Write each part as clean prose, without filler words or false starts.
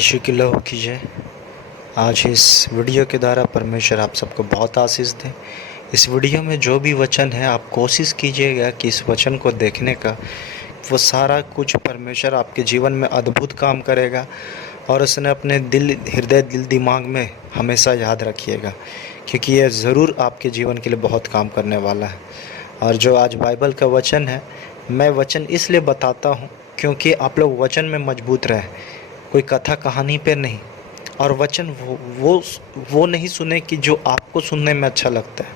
यीशु की लहू की जय। आज इस वीडियो के द्वारा परमेश्वर आप सबको बहुत आशीष दें। इस वीडियो में जो भी वचन है आप कोशिश कीजिएगा कि इस वचन को देखने का वो सारा कुछ परमेश्वर आपके जीवन में अद्भुत काम करेगा और उसने अपने हृदय दिल दिमाग में हमेशा याद रखिएगा, क्योंकि यह ज़रूर आपके जीवन के लिए बहुत काम करने वाला है। और जो आज बाइबल का वचन है, मैं वचन इसलिए बताता हूँ क्योंकि आप लोग वचन में मजबूत रहे, कोई कथा कहानी पे नहीं। और वचन वो नहीं सुने कि जो आपको सुनने में अच्छा लगता है।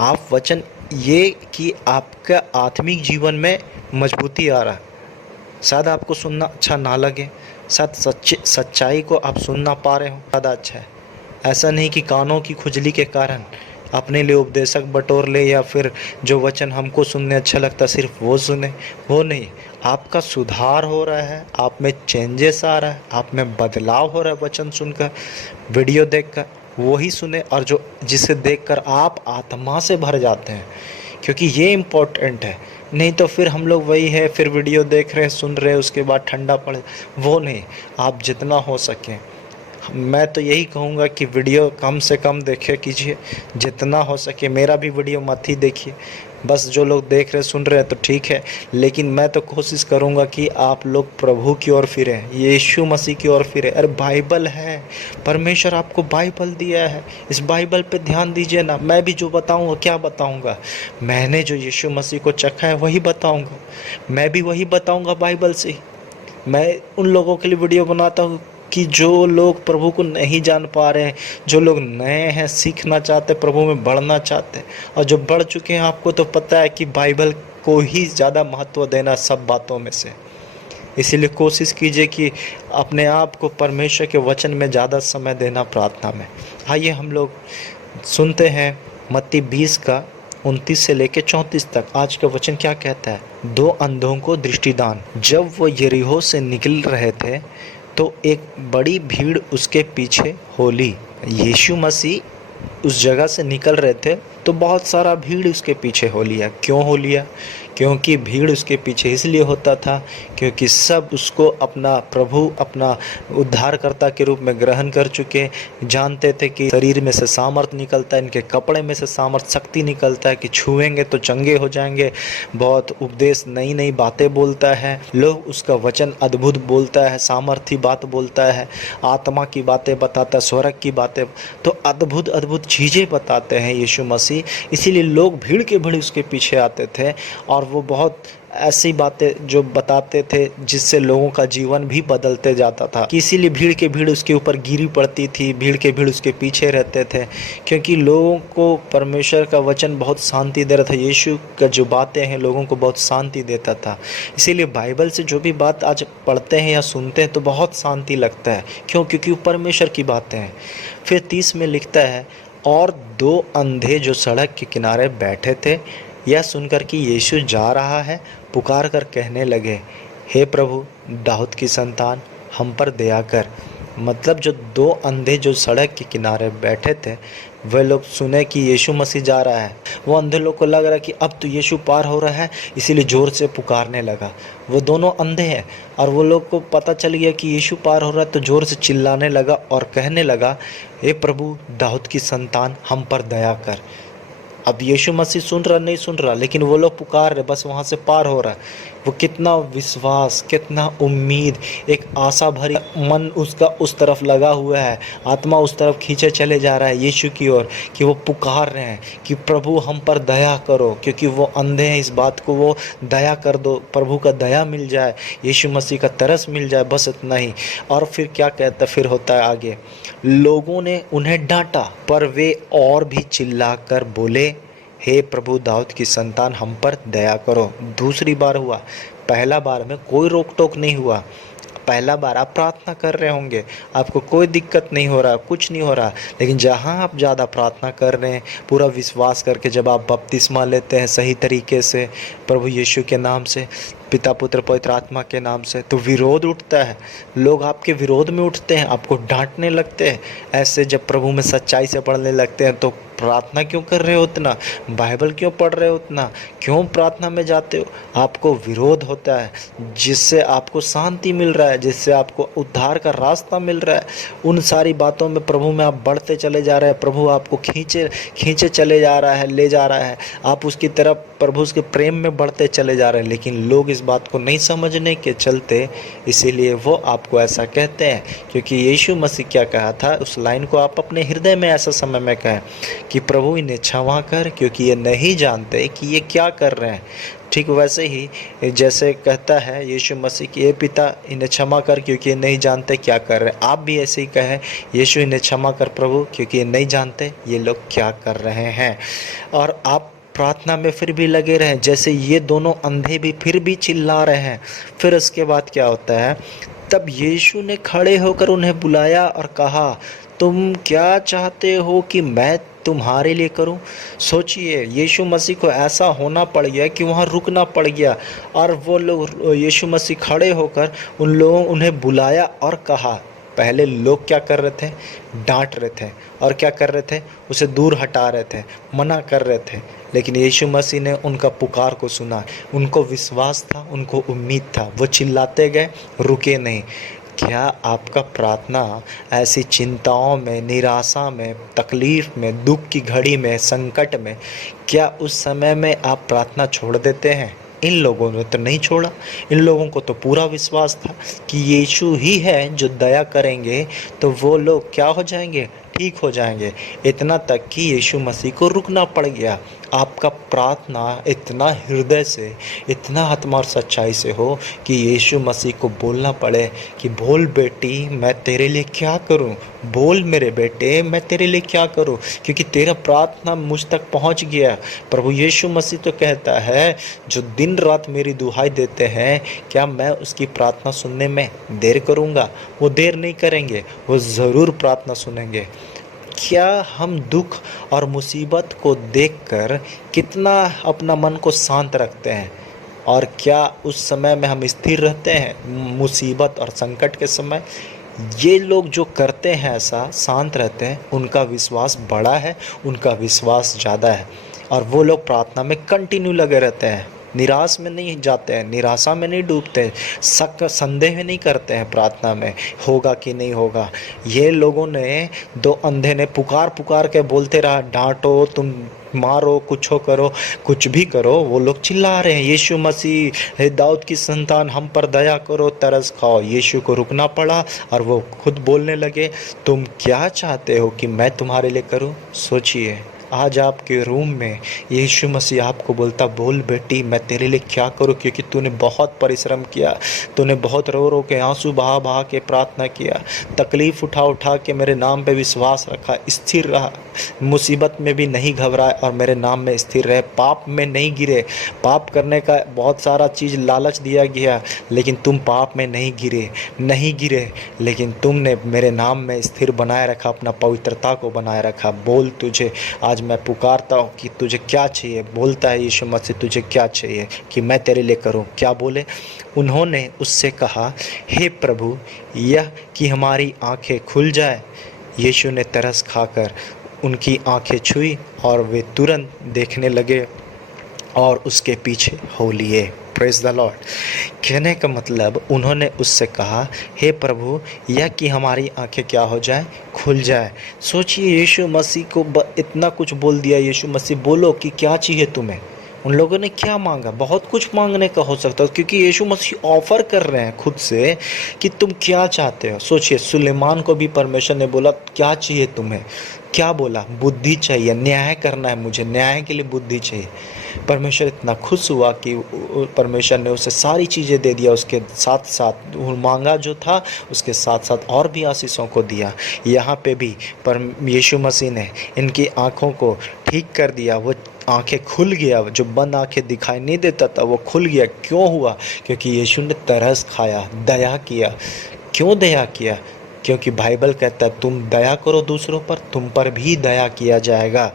आप वचन ये कि आपका आत्मिक जीवन में मजबूती आ रहा है। शायद आपको सुनना अच्छा ना लगे, शायद सच्चाई को आप सुन ना पा रहे हो, ज़्यादा अच्छा है। ऐसा नहीं कि कानों की खुजली के कारण अपने लिए उपदेशक बटोर ले या फिर जो वचन हमको सुनने अच्छा लगता सिर्फ वो सुने, वो नहीं। आपका सुधार हो रहा है, आप में चेंजेस आ रहा है, आप में बदलाव हो रहा है वचन सुनकर, वीडियो देखकर, वही सुने। और जो जिसे देखकर आप आत्मा से भर जाते हैं, क्योंकि ये इम्पोर्टेंट है। नहीं तो फिर हम लोग वही है, फिर वीडियो देख रहे हैं, सुन रहे हैं, उसके बाद ठंडा पड़े, वो नहीं। आप जितना हो सके, मैं तो यही कहूँगा कि वीडियो कम से कम देखे कीजिए, जितना हो सके। मेरा भी वीडियो मत ही देखिए, बस जो लोग देख रहे सुन रहे हैं तो ठीक है, लेकिन मैं तो कोशिश करूँगा कि आप लोग प्रभु की ओर फिरें, यीशु मसीह की ओर फिरें। अरे बाइबल है, परमेश्वर आपको बाइबल दिया है, इस बाइबल पे ध्यान दीजिए ना। मैं भी जो बताऊँगा, क्या बताऊँगा, मैंने जो यीशु मसीह को चखा है वही बताऊँगा, मैं भी वही बताऊँगा बाइबल से। मैं उन लोगों के लिए वीडियो बनाता हूँ कि जो लोग प्रभु को नहीं जान पा रहे हैं, जो लोग नए हैं, सीखना चाहते, प्रभु में बढ़ना चाहते हैं, और जो बढ़ चुके हैं, आपको तो पता है कि बाइबल को ही ज़्यादा महत्व देना सब बातों में से। इसीलिए कोशिश कीजिए कि अपने आप को परमेश्वर के वचन में ज़्यादा समय देना, प्रार्थना में। आइए हम लोग सुनते हैं मत्ती 20 का 29 से लेकर 34 तक। आज का वचन क्या कहता है? दो अंधों को दृष्टिदान। जब वो यरीहो से निकल रहे थे तो एक बड़ी भीड़ उसके पीछे हो ली। यीशु मसीह उस जगह से निकल रहे थे तो बहुत सारा भीड़ उसके पीछे हो लिया। क्यों हो लिया? क्योंकि भीड़ उसके पीछे इसलिए होता था क्योंकि सब उसको अपना प्रभु, अपना उद्धारकर्ता के रूप में ग्रहण कर चुके, जानते थे कि शरीर में से सामर्थ निकलता है, इनके कपड़े में से सामर्थ, शक्ति निकलता है कि छुएंगे तो चंगे हो जाएंगे। बहुत उपदेश, नई नई बातें बोलता है, लोग उसका वचन अद्भुत बोलता है, सामर्थी बात बोलता है, आत्मा की बातें बताता है, स्वर्ग की बातें, तो अद्भुत अद्भुत चीज़ें बताते हैं यीशु मसीह। इसीलिए लोग भीड़ के भीड़ उसके पीछे आते थे और वो बहुत ऐसी बातें जो बताते थे जिससे लोगों का जीवन भी बदलते जाता था। इसीलिए भीड़ के भीड़ उसके ऊपर गिरी पड़ती थी, भीड़ के भीड़ उसके पीछे रहते थे, क्योंकि लोगों को परमेश्वर का वचन बहुत शांति दे रहा था। यीशु का जो बातें हैं लोगों को बहुत शांति देता था। इसीलिए बाइबल से जो भी बात आज पढ़ते हैं या सुनते हैं तो बहुत शांति लगता है। क्यों? क्योंकि वो परमेश्वर की बातें हैं। फिर 30 में लिखता है, और दो अंधे जो सड़क के किनारे बैठे थे यह सुनकर कि यीशु जा रहा है, पुकार कर कहने लगे, हे प्रभु, दाऊद की संतान, हम पर दया कर। मतलब जो दो अंधे जो सड़क के किनारे बैठे थे वे लोग सुने कि यीशु मसीह जा रहा है। वो अंधे लोग को लग रहा है कि अब तो यीशु पार हो रहा है, इसीलिए ज़ोर से पुकारने लगा। वो दोनों अंधे हैं और वो लोग को पता चल गया कि यीशु पार हो रहा है, तो ज़ोर से चिल्लाने लगा और कहने लगा, हे प्रभु, दाऊद की संतान, हम पर दया कर। अब यीशु मसीह सुन रहा नहीं सुन रहा, लेकिन वो लोग पुकार रहे, बस वहाँ से पार हो रहा है। वो कितना विश्वास, कितना उम्मीद, एक आशा भरी मन उसका उस तरफ लगा हुआ है, आत्मा उस तरफ खींचे चले जा रहा है यीशु की ओर, कि वो पुकार रहे हैं कि प्रभु हम पर दया करो, क्योंकि वो अंधे हैं। इस बात को वो दया कर दो, प्रभु का दया मिल जाए, यीशु मसीह का तरस मिल जाए, बस इतना ही। और फिर क्या कहता, फिर होता है आगे, लोगों ने उन्हें डांटा पर वे और भी चिल्लाकर बोले, हे प्रभु, दाऊद की संतान, हम पर दया करो। दूसरी बार हुआ, पहला बार में कोई रोक टोक नहीं हुआ। पहला बार आप प्रार्थना कर रहे होंगे, आपको कोई दिक्कत नहीं हो रहा, कुछ नहीं हो रहा, लेकिन जहाँ आप ज़्यादा प्रार्थना कर रहे हैं, पूरा विश्वास करके, जब आप बपतिस्मा लेते हैं सही तरीके से प्रभु यीशु के नाम से, पिता पुत्र पवित्र आत्मा के नाम से, तो विरोध उठता है, लोग आपके विरोध में उठते हैं, आपको डांटने लगते हैं। ऐसे जब प्रभु में सच्चाई से पढ़ने लगते हैं तो प्रार्थना क्यों कर रहे हो उतना, बाइबल क्यों पढ़ रहे हो उतना, क्यों प्रार्थना में जाते हो। आपको विरोध होता है, जिससे आपको शांति मिल रहा है, जिससे आपको उद्धार का रास्ता मिल रहा है। उन सारी बातों में प्रभु में आप बढ़ते चले जा रहे हैं, प्रभु आपको खींचे खींचे चले जा रहा है, ले जा रहा है, आप उसकी तरफ, प्रभु उसके प्रेम में बढ़ते चले जा रहे हैं। लेकिन लोग इस बात को नहीं समझने के चलते इसीलिए वो आपको ऐसा कहते हैं। क्योंकि यीशु मसीह क्या कहा था, उस लाइन को आप अपने हृदय में ऐसा समय में कहें कि प्रभु इन्हें क्षमा कर, क्योंकि ये नहीं जानते कि ये क्या कर रहे हैं। ठीक वैसे ही जैसे कहता है यीशु मसीह कि ये पिता इन्हें क्षमा कर, क्योंकि ये नहीं जानते क्या कर रहे हैं। आप भी ऐसे ही कहें, यीशु इन्हें क्षमा कर प्रभु, क्योंकि ये नहीं जानते ये लोग क्या कर रहे हैं। और आप प्रार्थना में फिर भी लगे रहें, जैसे ये दोनों अंधे भी फिर भी चिल्ला रहे हैं। फिर उसके बाद क्या होता है, तब यीशु ने खड़े होकर उन्हें बुलाया और कहा, तुम क्या चाहते हो कि मैं तुम्हारे लिए करूं। सोचिए, यीशु मसीह को ऐसा होना पड़ गया कि वहाँ रुकना पड़ गया, और वो लोग, यीशु मसीह खड़े होकर उन्हें बुलाया और कहा। पहले लोग क्या कर रहे थे, डांट रहे थे, और क्या कर रहे थे, उसे दूर हटा रहे थे, मना कर रहे थे। लेकिन यीशु मसीह ने उनका पुकार को सुना, उनको विश्वास था, उनको उम्मीद था, वो चिल्लाते गए, रुके नहीं। क्या आपका प्रार्थना ऐसी चिंताओं में, निराशा में, तकलीफ़ में, दुख की घड़ी में, संकट में, क्या उस समय में आप प्रार्थना छोड़ देते हैं? इन लोगों ने तो नहीं छोड़ा। इन लोगों को तो पूरा विश्वास था कि यीशु ही है जो दया करेंगे तो वो लोग क्या हो जाएंगे, ठीक हो जाएंगे। इतना तक कि यीशु मसीह को रुकना पड़ गया। आपका प्रार्थना इतना हृदय से, इतना आत्मा और सच्चाई से हो कि यीशु मसीह को बोलना पड़े कि बोल बेटी मैं तेरे लिए क्या करूं, बोल मेरे बेटे मैं तेरे लिए क्या करूं, क्योंकि तेरा प्रार्थना मुझ तक पहुंच गया। प्रभु यीशु मसीह तो कहता है, जो दिन रात मेरी दुहाई देते हैं, क्या मैं उसकी प्रार्थना सुनने में देर करूंगा? वो देर नहीं करेंगे, वो ज़रूर प्रार्थना सुनेंगे। क्या हम दुख और मुसीबत को देखकर कितना अपना मन को शांत रखते हैं, और क्या उस समय में हम स्थिर रहते हैं मुसीबत और संकट के समय? ये लोग जो करते हैं ऐसा, शांत रहते हैं, उनका विश्वास बड़ा है, उनका विश्वास ज़्यादा है, और वो लोग प्रार्थना में कंटिन्यू लगे रहते हैं, निराश में नहीं जाते हैं, निराशा में नहीं डूबते, शक संदेह नहीं करते हैं प्रार्थना में, होगा कि नहीं होगा। ये लोगों ने, दो अंधे ने पुकार पुकार के बोलते रहा, डांटो, तुम मारो, कुछ करो, कुछ भी करो, वो लोग चिल्ला रहे हैं, यीशु मसीह हे दाऊद की संतान हम पर दया करो, तरस खाओ। यीशु को रुकना पड़ा और वो खुद बोलने लगे, तुम क्या चाहते हो कि मैं तुम्हारे लिए करूं। सोचिए, आज आपके रूम में यीशु मसीह आपको बोलता, बोल बेटी मैं तेरे लिए क्या करूं, क्योंकि तूने बहुत परिश्रम किया, तूने बहुत रो रो के, आंसू बहा बहा के प्रार्थना किया, तकलीफ़ उठा उठा के मेरे नाम पे विश्वास रखा, स्थिर रहा, मुसीबत में भी नहीं घबराए और मेरे नाम में स्थिर रहे, पाप में नहीं गिरे। पाप करने का बहुत सारा चीज़ लालच दिया गया, लेकिन तुम पाप में नहीं गिरे, लेकिन तुमने मेरे नाम में स्थिर बनाए रखा, अपना पवित्रता को बनाए रखा। बोल, तुझे आज मैं पुकारता हूँ कि तुझे क्या चाहिए। बोलता है यीशु मसीह, तुझे क्या चाहिए कि मैं तेरे लिए करूँ। क्या बोले? उन्होंने उससे कहा, हे प्रभु, यह कि हमारी आंखें खुल जाए। यीशु ने तरस खाकर उनकी आंखें छुई और वे तुरंत देखने लगे और उसके पीछे हो लिए। Praise the Lord. कहने का मतलब, उन्होंने उससे कहा, हे प्रभु, यह कि हमारी आंखें क्या हो जाए, खुल जाए। सोचिए, यीशु मसीह को इतना कुछ बोल दिया। यीशु मसीह, बोलो कि क्या चाहिए तुम्हें। उन लोगों ने क्या मांगा? बहुत कुछ मांगने का हो सकता है, क्योंकि यीशु मसीह ऑफ़र कर रहे हैं खुद से कि तुम क्या चाहते हो। सोचिए, सुलेमान को भी परमेश्वर ने बोला, क्या चाहिए तुम्हें? क्या बोला? बुद्धि चाहिए, न्याय करना है मुझे, न्याय के लिए बुद्धि चाहिए। परमेश्वर इतना खुश हुआ कि परमेश्वर ने उसे सारी चीज़ें दे दिया, उसके साथ साथ मांगा जो था उसके साथ साथ और भी आशीषों को दिया। यहाँ पे भी यीशु मसीह ने इनकी आँखों को ठीक कर दिया। वो आंखें खुल गया, जो बंद आंखें दिखाई नहीं देता था वो खुल गया। क्यों हुआ? क्योंकि यीशु ने तरस खाया, दया किया। क्यों दया किया? क्योंकि बाइबल कहता है, तुम दया करो दूसरों पर, तुम पर भी दया किया जाएगा।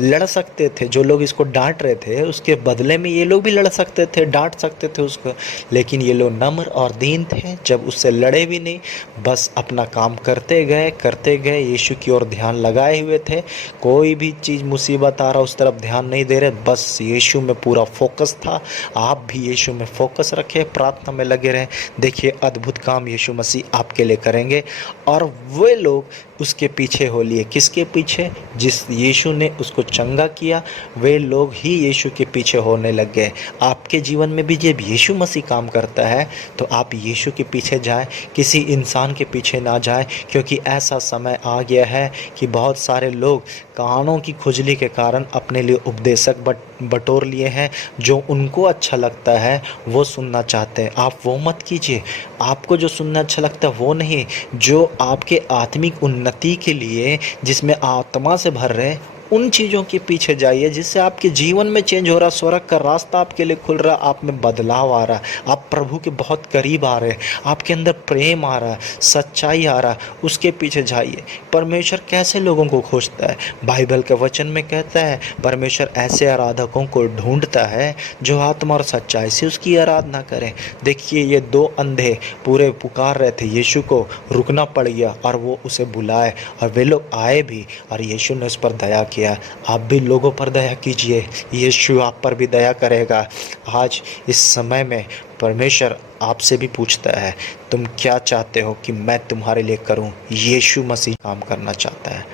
लड़ सकते थे, जो लोग इसको डांट रहे थे उसके बदले में ये लोग भी लड़ सकते थे, डांट सकते थे उसको, लेकिन ये लोग नम्र और दीन थे, जब उससे लड़े भी नहीं, बस अपना काम करते गए, यीशु की ओर ध्यान लगाए हुए थे। कोई भी चीज़ मुसीबत आ रहा उस तरफ ध्यान नहीं दे रहे, बस यीशु में पूरा फोकस था। आप भी यीशु में फोकस रखें, प्रार्थना में लगे रहें। देखिए अद्भुत काम यीशु मसीह आपके लिए करेंगे। और वे लोग उसके पीछे हो लिए, किसके पीछे? जिस यीशु ने उसको चंगा किया, वे लोग ही यीशु के पीछे होने लग गए। आपके जीवन में भी जब यीशु मसीह काम करता है तो आप यीशु के पीछे जाएं, किसी इंसान के पीछे ना जाएं, क्योंकि ऐसा समय आ गया है कि बहुत सारे लोग कानों की खुजली के कारण अपने लिए उपदेशक बटोर लिए हैं, जो उनको अच्छा लगता है वो सुनना चाहते हैं। आप वो मत कीजिए, आपको जो सुनना अच्छा लगता है वो नहीं, जो आपके आत्मिक उन्नति के लिए, जिसमें आत्मा से भर रहे, उन चीज़ों के पीछे जाइए जिससे आपके जीवन में चेंज हो रहा, स्वर्ग का रास्ता आपके लिए खुल रहा, आप में बदलाव आ रहा, आप प्रभु के बहुत करीब आ रहे हैं, आपके अंदर प्रेम आ रहा है, सच्चाई आ रहा, उसके पीछे जाइए। परमेश्वर कैसे लोगों को खोजता है? बाइबल के वचन में कहता है परमेश्वर ऐसे आराधकों को ढूंढता है जो आत्मा और सच्चाई से उसकी आराधना करें। देखिए ये दो अंधे पूरे पुकार रहे थे, यीशु को रुकना पड़ गया और वो उसे बुलाए, और वे लोग आए भी और यीशु ने उस पर दया किया। आप भी लोगों पर दया कीजिए, यीशु आप पर भी दया करेगा। आज इस समय में परमेश्वर आपसे भी पूछता है, तुम क्या चाहते हो कि मैं तुम्हारे लिए करूं? यीशु मसीह काम करना चाहता है,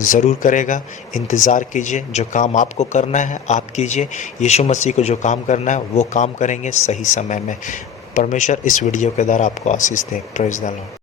ज़रूर करेगा। इंतज़ार कीजिए, जो काम आपको करना है आप कीजिए, यीशु मसीह को जो काम करना है वो काम करेंगे सही समय में। परमेश्वर इस वीडियो के द्वारा आपको आशीष दे। Praise the Lord.